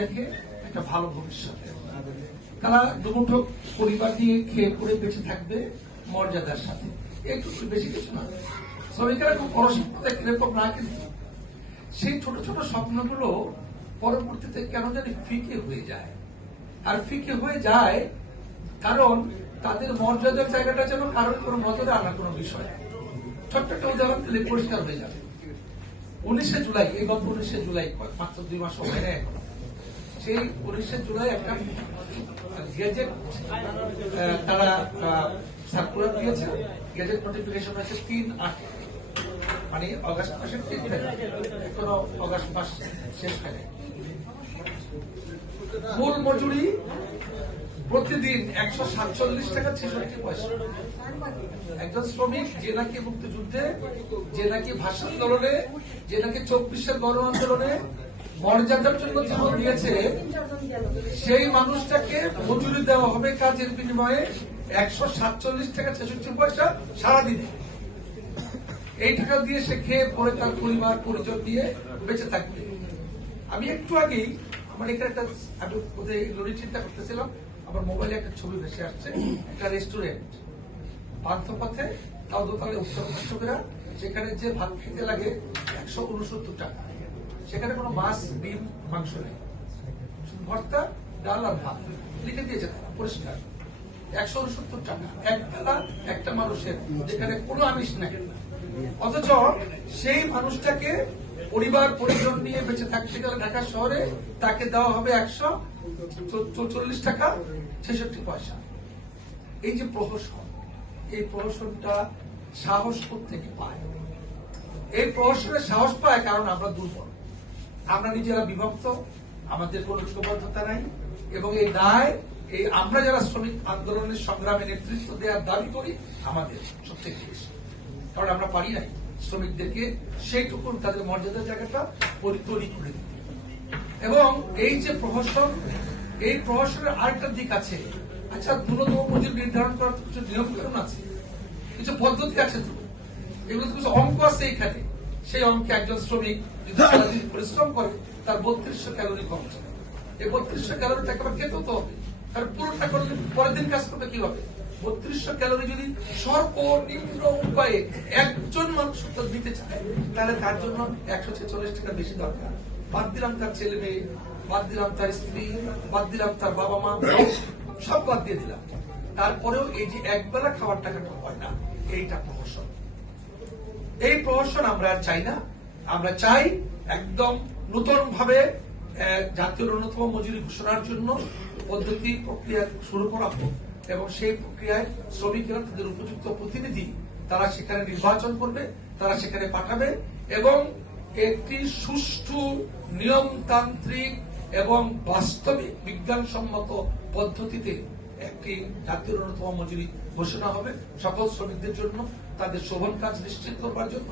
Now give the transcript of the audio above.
দেখে একটা ভালো ভবিষ্যৎ। তারা দুমুঠো পরিবার দিয়ে খেয়ে পরে বেঁচে থাকবে মর্যাদার সাথে, একটু বেশি কিছু না। শ্রমিকেরা খুব বড় স্বপ্ন দেখে এরকম না, কিন্তু সেই ছোট ছোট স্বপ্নগুলো পরবর্তীতে কেন জানি ফিকে হয়ে যায়। আর ফিকে হয়ে যায় কারণ তাদের মর্যাদার জায়গাটা যেন কারোর কোনো নজরে আনার কোনো বিষয়। ছোট্ট একটা উদাহরণ দিলে পরিষ্কার হয়ে যাবে। 19শে জুলাই, এই গত 19শে জুলাই, মাত্র 2 মাস সময় নেয় এখন। সেই 19শে জুলাই একটা গেজেট তারা সার্কুলার দিয়েছে। গেজেট নোটিফিকেশন হয়েছে 3/8, মানে অগাস্ট মাসের 3 তারিখ, এখনো অগাস্ট মাস শেষ হয়নি। মূল মজুরি প্রতিদিন 147 টাকা 66 পয়সা। একজন শ্রমিক যে নাকি মুক্তিযুদ্ধে, যে নাকি ভাষা আন্দোলনে, যে নাকি 24-এর গণ আন্দোলনে মর্যাদার জন্য জীবন দিয়েছে, সেই মানুষটাকে মজুরি দেওয়া হবে কাজের বিনিময়ে 147 টাকা 66 পয়সা সারাদিনে। এই টাকা দিয়ে সে খেয়ে পরে তার পরিবার পরিজন দিয়ে বেঁচে থাকবে। আমি একটু আগেই আমার এখানে একটা, আমি কোথায় লড়ি চিন্তা করতেছিলাম, আমার মোবাইলে একটা ছবি ভেসে আসছে। একটা রেস্টুরেন্ট পান্থপথে, তাও দোকানে উৎসবেরা, সেখানে যে ভাত খেতে লাগে 169 টাকা। সেখানে কোনো মাছ, ডিম, মাংস নেই, শুধু ভর্তা, ডাল আর ভাত লিখে দিয়েছে তারা পরিষ্কার। 169 টাকা একবেলা একটা মানুষের, যেখানে কোনো আমিষ নেই। অথচ সেই মানুষটাকে পরিবার পরিজন নিয়ে বেঁচে থাকতে গেলে ঢাকা শহরে তাকে দেওয়া হবে 144 টাকা 66 পয়সা। এই যে প্রহসন, এই প্রহসনটা সাহস থেকে পায়। এই প্রহসনের সাহস পায় কারণ আমরা দুর্বল, আমরা নিজেরা বিভক্ত, আমাদের কোন ঐক্যবদ্ধতা নাই। এবং এই দায়, এই আমরা যারা শ্রমিক আন্দোলনের সংগ্রামে নেতৃত্ব দেওয়ার দাবি করি, আমাদের সবথেকে বেশি, কারণ আমরা পারি নাই শ্রমিকদেরকে সেইটুকু তাদের মর্যাদার জায়গাটা তৈরি করে দিতে। এবং এই যে প্রহসন, এই প্রহসনের আরেকটা দিক আছে। আচ্ছা, ন্যূনতম মজুরি নির্ধারণ করার কিছু নিয়মকানুন আছে, কিছু পদ্ধতি আছে, তো এগুলো তো কিছু অঙ্ক আছে এখানে। সেই অঙ্কে একজন শ্রমিক যদি সারাদিন পরিশ্রম করে, তার 3200 ক্যালোরি খরচ হয়। এই 3200 ক্যালোরি তাকে আবার খেতে হতে হবে, কারণ পুরোটা করলে পরের দিন কাজ করবে কিভাবে? 3200 ক্যালোরি যদি সর্বনিম্ন উপায়ে একজন মানুষ দিতে চায়, তাহলে তার জন্য 146 টাকা বেশি দরকার। বাদ দিলাম তার ছেলে মেয়ে, বাদ দিলাম তার স্ত্রী, বাদ দিলাম তার বাবা মা, সব বাদ দিয়ে দিলাম। তারপরেও এই যে একবেলা খাওয়ার টাকাটা হয় না, এইটা প্রহসন। এই প্রহসন আমরা আর চাই না। আমরা চাই একদম নতুন ভাবে জাতীয় ন্যূনতম মজুরি ঘোষণার জন্য পদ্ধতি প্রক্রিয়া শুরু করা হোক, এবং সেই প্রক্রিয়ায় শ্রমিকেরা তাদের উপযুক্ত প্রতিনিধি তারা সেখানে নির্বাচন করবে, তারা সেখানে পাঠাবে, এবং একটি সুষ্ঠু, নিয়মতান্ত্রিক এবং বাস্তবিক বিজ্ঞানসম্মত পদ্ধতিতে একটি জাতীয় ন্যূনতম মজুরি ঘোষণা হবে সকল শ্রমিকদের জন্য, তাদের শোভন কাজ নিশ্চিত করবার জন্য।